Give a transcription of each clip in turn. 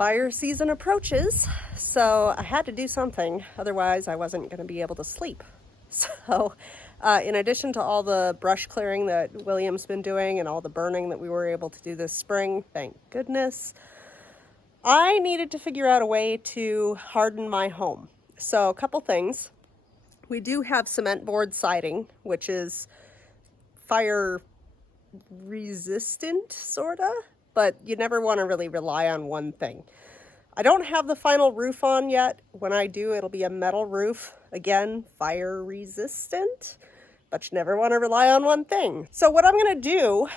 Fire season approaches, so I had to do something, otherwise I wasn't going to be able to sleep. So in addition to all the brush clearing that William's been doing and all the burning that we were able to do this spring, thank goodness, I needed to figure out a way to harden my home. So a couple things. We do have cement board siding, which is fire resistant, sorta, but you never want to really rely on one thing. I don't have the final roof on yet. When I do, it'll be a metal roof. Again, fire resistant, but you never want to rely on one thing. So what I'm going to do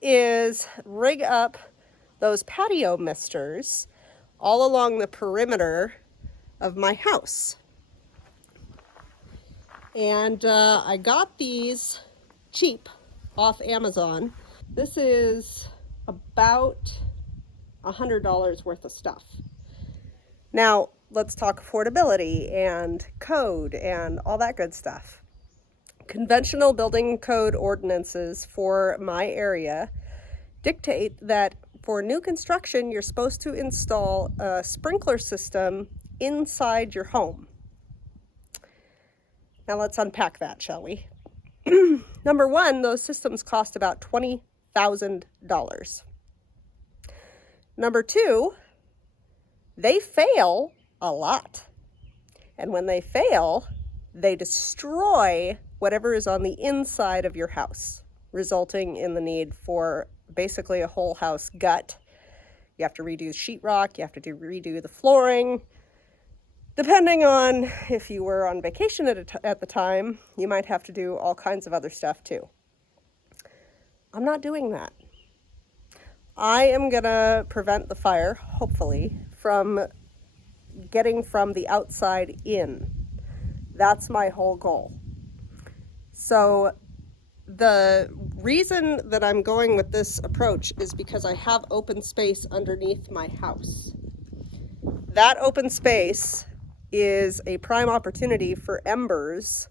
is rig up those patio misters all along the perimeter of my house. And I got these cheap off Amazon. This is about $100 worth of stuff. Now, let's talk affordability and code and all that good stuff. Conventional building code ordinances for my area dictate that for new construction, you're supposed to install a sprinkler system inside your home. Now let's unpack that, shall we? Number one, those systems cost about $20,000. Number two, they fail a lot. And when they fail, they destroy whatever is on the inside of your house, resulting in the need for basically a whole house gut. You have to redo sheetrock, you have to redo the flooring. Depending on if you were on vacation at the time, you might have to do all kinds of other stuff too. I'm not doing that. I am gonna prevent the fire, hopefully, from getting from the outside in. That's my whole goal. So the reason that I'm going with this approach is because I have open space underneath my house. That open space is a prime opportunity for embers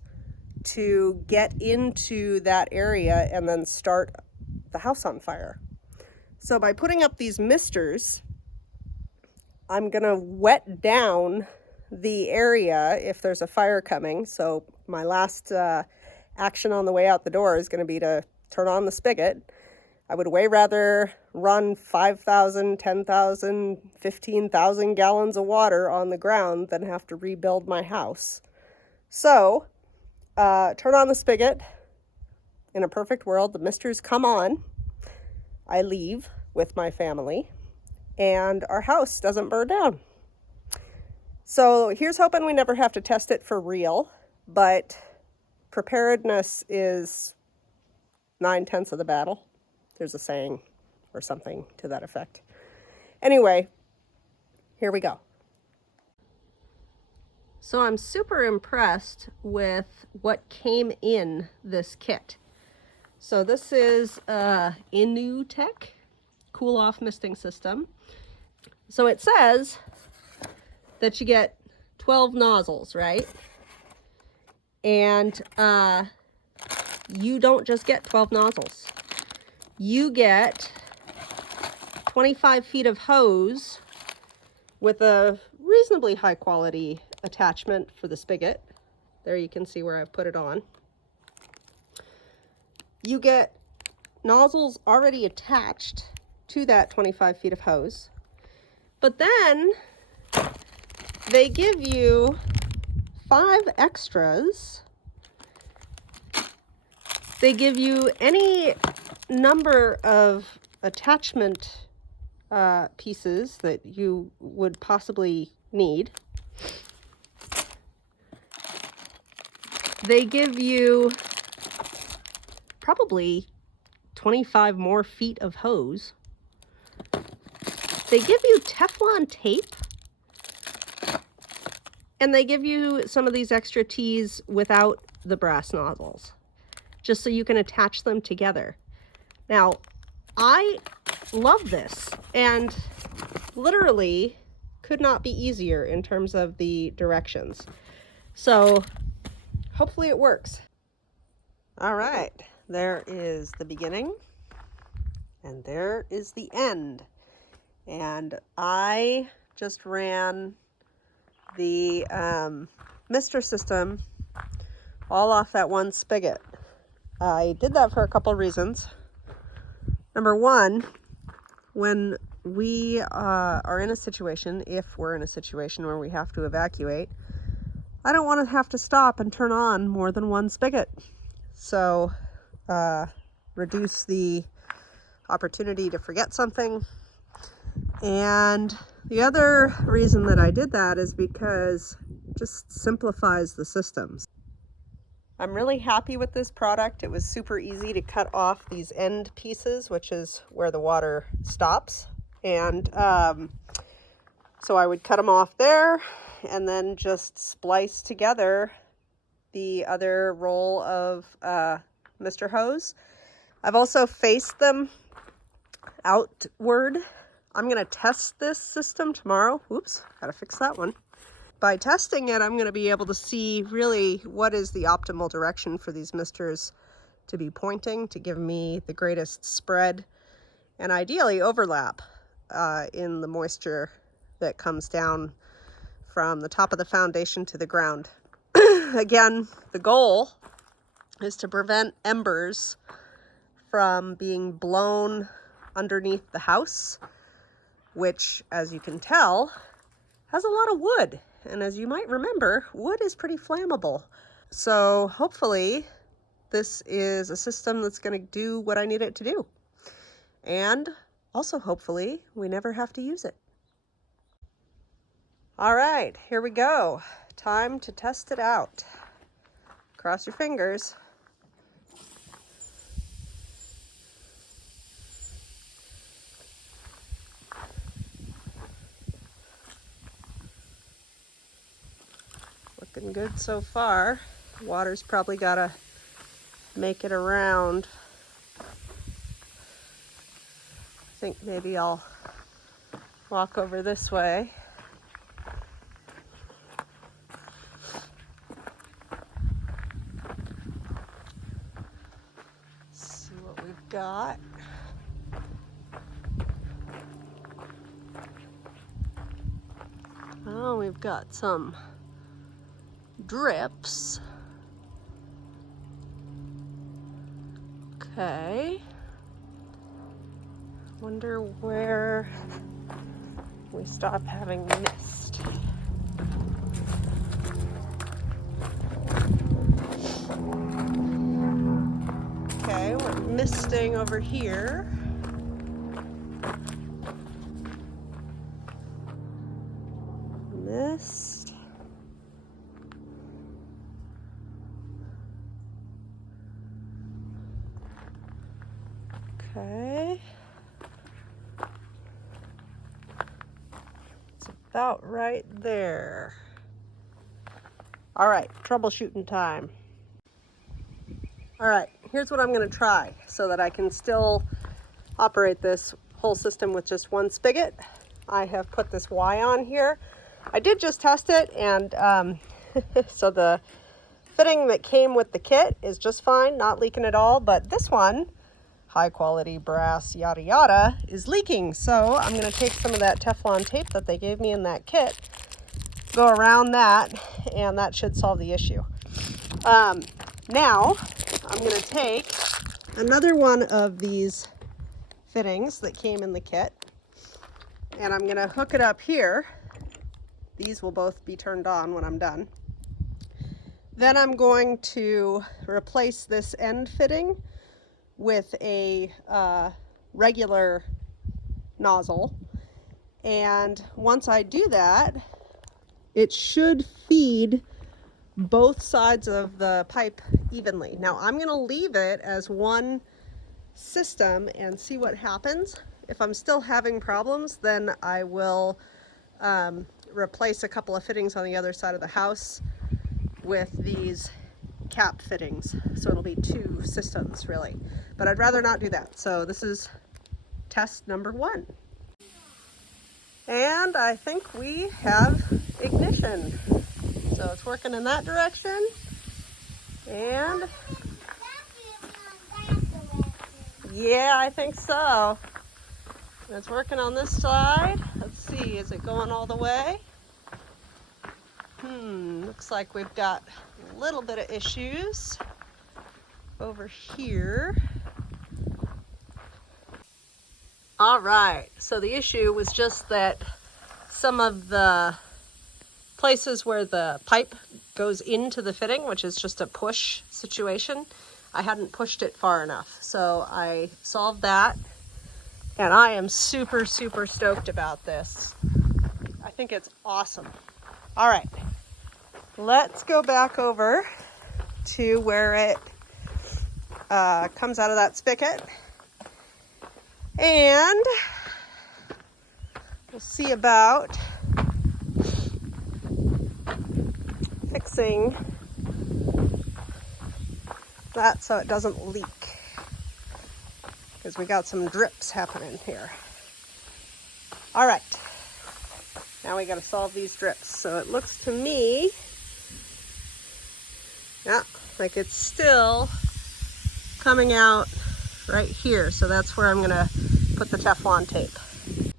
to get into that area and then start the house on fire. So by putting up these misters, I'm gonna wet down the area if there's a fire coming. So my last action on the way out the door is gonna be to turn on the spigot. I would way rather run 5,000, 10,000, 15,000 gallons of water on the ground than have to rebuild my house. So, turn on the spigot. In a perfect world, the misters come on. I leave with my family, and our house doesn't burn down. So here's hoping we never have to test it for real, but preparedness is 9/10 of the battle. There's a saying or something to that effect. Anyway, here we go. So I'm super impressed with what came in this kit. So this is Innoo Tech cool-off misting system. So it says that you get 12 nozzles, right? And you don't just get 12 nozzles. You get 25 feet of hose with a reasonably high quality attachment for the spigot. There you can see where I've put it on. You get nozzles already attached to that 25 feet of hose. But then they give you 5 extras. They give you any number of attachment pieces that you would possibly need. They give you probably 25 more feet of hose. They give you Teflon tape. And they give you some of these extra tees without the brass nozzles, just so you can attach them together. Now, I love this, and literally could not be easier in terms of the directions. So hopefully it works. All right, there is the beginning and there is the end. And I just ran the mister system all off that one spigot. I did that for a couple reasons. Number one, when we are in a situation, if we're in a situation where we have to evacuate, I don't want to have to stop and turn on more than one spigot. So reduce the opportunity to forget something. And the other reason that I did that is because it just simplifies the systems. I'm really happy with this product. It was super easy to cut off these end pieces, which is where the water stops. And so I would cut them off there and then just splice together the other roll of Mr. Hose. I've also faced them outward. I'm going to test this system tomorrow. Oops, gotta fix that one. By testing it, I'm going to be able to see really what is the optimal direction for these misters to be pointing to give me the greatest spread and ideally overlap in the moisture that comes down from the top of the foundation to the ground. Again, the goal is to prevent embers from being blown underneath the house, which, as you can tell, has a lot of wood. And as you might remember, wood is pretty flammable. So hopefully this is a system that's going to do what I need it to do. And also hopefully we never have to use it. All right, here we go. Time to test it out. Cross your fingers. Looking good so far. Water's probably gotta make it around. I think maybe I'll walk over this way. See what we've got. Oh, we've got some drips. Okay. Wonder where we stop having mist. Okay, we're misting over here. Mist. Okay. It's about right there. All right, troubleshooting time. All right, here's what I'm going to try so that I can still operate this whole system with just one spigot. I have put this Y on here. I did just test it, and so the fitting that came with the kit is just fine, not leaking at all, but this one, high quality brass yada yada, is leaking. So I'm going to take some of that Teflon tape that they gave me in that kit, go around that, and that should solve the issue. Now I'm going to take another one of these fittings that came in the kit, and I'm going to hook it up here. These will both be turned on when I'm done. Then I'm going to replace this end fitting with a regular nozzle, and once I do that, it should feed both sides of the pipe evenly. Now I'm going to leave it as one system and see what happens. If I'm still having problems, then I will replace a couple of fittings on the other side of the house with these cap fittings. So it'll be two systems really, but I'd rather not do that. So this is test number one. And I think we have ignition. So it's working in that direction. And yeah, I think so. And it's working on this side. Let's see, is it going all the way? Looks like we've got a little bit of issues over here. All right, so the issue was just that some of the places where the pipe goes into the fitting, which is just a push situation, I hadn't pushed it far enough. So I solved that, and I am super, super stoked about this. I think it's awesome. All right, let's go back over to where it comes out of that spigot, and we'll see about fixing that so it doesn't leak, because we got some drips happening here. All right, now we got to solve these drips. So it looks to me, yeah, like it's still coming out right here. So that's where I'm going to put the Teflon tape.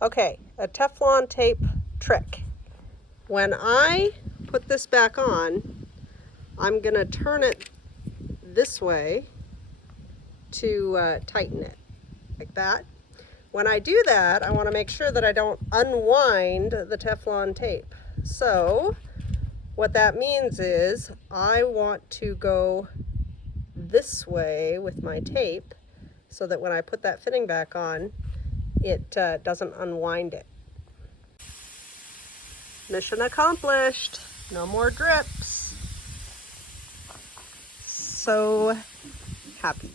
Okay, a Teflon tape trick. When I put this back on, I'm going to turn it this way to tighten it, like that. When I do that, I want to make sure that I don't unwind the Teflon tape. So what that means is I want to go this way with my tape so that when I put that fitting back on, it doesn't unwind it. Mission accomplished. No more drips. So happy.